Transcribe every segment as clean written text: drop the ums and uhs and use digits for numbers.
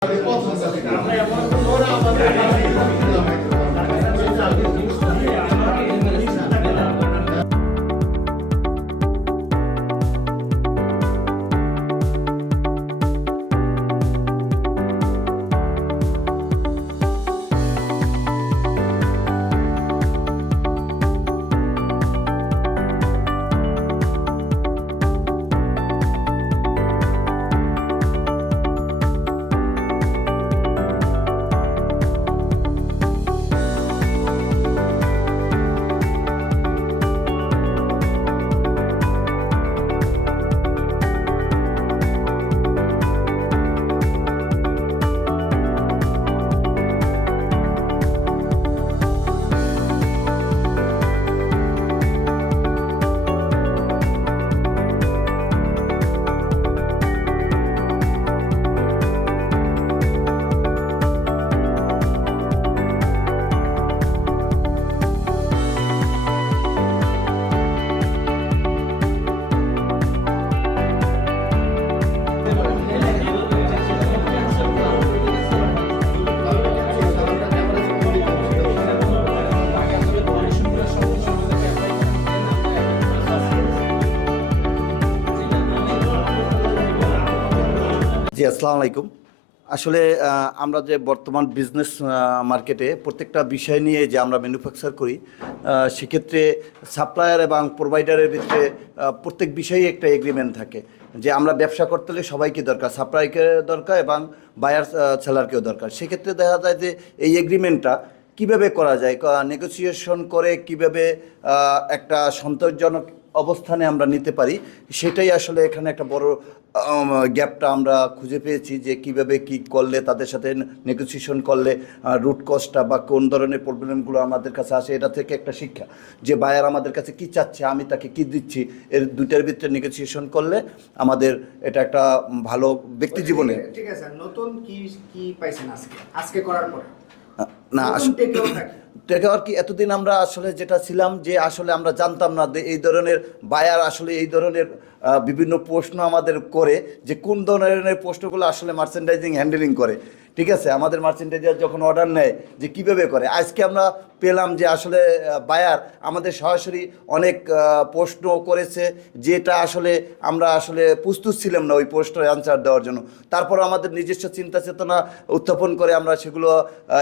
জি, আসসালামু আলাইকুম। আসলে আমরা যে বর্তমান বিজনেস মার্কেটে প্রত্যেকটা বিষয় নিয়ে যে আমরা ম্যানুফ্যাকচার করি, সেক্ষেত্রে সাপ্লায়ার এবং প্রোভাইডারের ভিতরে প্রত্যেক বিষয়েই একটা এগ্রিমেন্ট থাকে যে আমরা ব্যবসা করতে হলে সবাইকে দরকার, সাপ্লাইকে দরকার এবং বায়ার সেলারকেও দরকার। সেক্ষেত্রে দেখা যায় যে এই এগ্রিমেন্টটা কীভাবে করা যায়, নেগোসিয়েশন করে কীভাবে একটা সন্তোষজনক অবস্থানে আমরা নিতে পারি, সেটাই আসলে এখানে একটা বড় গ্যাপটা আমরা খুঁজে পেয়েছি যে কিভাবে কি করলে তাদের সাথে নেগোসিয়েশন করলে রুট কস্টটা বা কোন ধরনের প্রবলেমগুলো আমাদের কাছে আসে, এটা থেকে একটা শিক্ষা যে বায়ার আমাদের কাছে কি চাচ্ছে, আমি তাকে কি দিচ্ছি, এর দুইটার ভিতরে নেগোসিয়েশন করলে আমাদের এটা একটা ভালো ব্যক্তি জীবনে। ঠিক আছে, নতুন কি কি পাইছেন আজকে করার পর? না টেকওয়ার কি এতদিন আমরা আসলে যেটা ছিলাম যে আসলে আমরা জানতাম না যে এই ধরনের বায়ার আসলে এই ধরনের বিভিন্ন প্রশ্ন আমাদের করে যে কোন ধরনের প্রশ্নগুলো আসলে মার্চেন্ডাইজিং হ্যান্ডেলিং করে। ঠিক আছে, আমাদের মার্চেন্ডাইজার যখন অর্ডার নেয় যে কীভাবে করে, আজকে আমরা পেলাম যে আসলে বায়ার আমাদের সরাসরি অনেক প্রশ্ন করেছে যেটা আসলে আমরা আসলে প্রস্তুত ছিলাম না ওই প্রশ্নের অ্যান্সার দেওয়ার জন্য। তারপর আমাদের নিজস্ব চিন্তা চেতনা উত্থাপন করে আমরা সেগুলো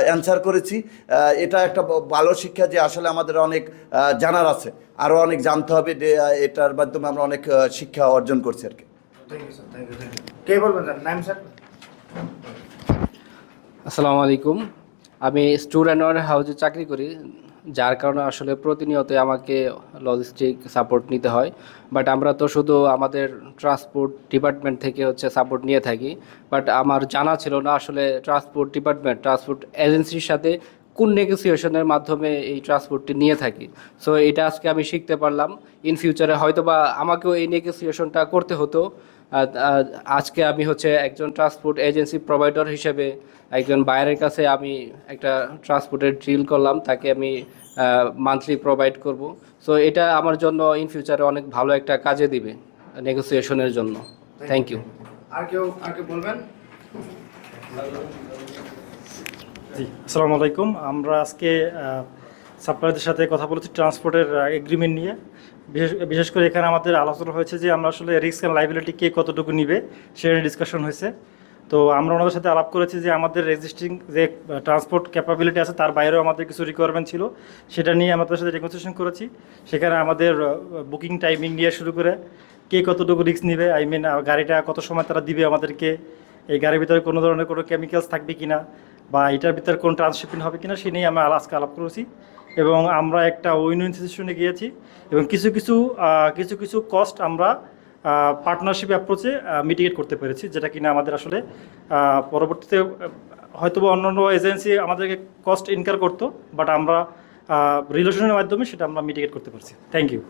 অ্যান্সার করেছি। এটা একটা ভালো শিক্ষা যে আসলে আমাদের অনেক জানার আছে, আরও অনেক জানতে হবে, যে এটার মাধ্যমে আমরা অনেক শিক্ষা অর্জন করছি আর কি। কে বলবেন নাম স্যার? আসসালামু আলাইকুম। আমি স্টুডেন্ট হাউসে চাকরি করি, যার কারণে আসলে প্রতিনিয়ত আমাকে লজিস্টিক সাপোর্ট নিতে হয়। বাট আমরা তো শুধু আমাদের ট্রান্সপোর্ট ডিপার্টমেন্ট থেকে সাপোর্ট নিয়ে থাকি। বাট আমার জানা ছিল না আসলে ট্রান্সপোর্ট ডিপার্টমেন্ট ট্রান্সপোর্ট এজেন্সির সাথে কোন নেগোসিয়েশনের মাধ্যমে এই ট্রান্সপোর্টটি নিয়ে থাকি। সো এটা আজকে আমি শিখতে পারলাম। ইন ফিউচারে হয়তো বা আমাকেও এই নেগোসিয়েশনটা করতে হতো। আজকে আমি একজন ট্রান্সপোর্ট এজেন্সি প্রোভাইডার হিসেবে একজন বায়ারের কাছে আমি একটা ট্রান্সপোর্টের ডিল করলাম, তাকে আমি মান্থলি প্রোভাইড করব। সো এটা আমার জন্য ইন ফিউচারে অনেক ভালো একটা কাজে দিবে নেগোসিয়েশনের জন্য। Thank you. আর কেউ বলবেন? জি, আসসালামু আলাইকুম। আমরা আজকে সাপ্লায়ারদের সাথে কথা বলেছি ট্রান্সপোর্টের এগ্রিমেন্ট নিয়ে। বিশেষ করে এখানে আমাদের আলোচনা হয়েছে যে আমরা আসলে রিস্ক অ্যান্ড লাইবিলিটি কে কতটুকু নিবে সেটা ডিসকাশন হয়েছে। তো আমরা ওনাদের সাথে আলাপ করেছি যে আমাদের এক্সিস্টিং যে ট্রান্সপোর্ট ক্যাপাবিলিটি আছে তার বাইরেও আমাদের কিছু রিকোয়ারমেন্ট ছিল, সেটা নিয়ে আমাদের সাথে নেগোসিয়েশন করেছি। সেখানে আমাদের বুকিং টাইমিং নিয়ে শুরু করে কে কতটুকু রিস্ক নিবে, গাড়িটা কত সময় তারা দিবে আমাদেরকে, এই গাড়ির ভিতরে কোনো ধরনের কোনো কেমিক্যালস থাকবে কিনা বা এটার ভিতরে কোন ট্রান্সশিপিং হবে কিনা সে নিয়ে আমরা আজকে আলাপ করেছি। এবং আমরা একটা উইন উইন সিচুয়েশনে গিয়েছি এবং কিছু কিছু কস্ট আমরা পার্টনারশিপ অ্যাপ্রোচে মিটিগেট করতে পেরেছি, যেটা কিনা আমাদের আসলে পরবর্তীতে হয়তো বা অন্যান্য এজেন্সি আমাদেরকে কস্ট ইনকার করতো, বাট আমরা রিলেশনের মাধ্যমে সেটা আমরা মিটিগেট করতে পারছি। Thank you.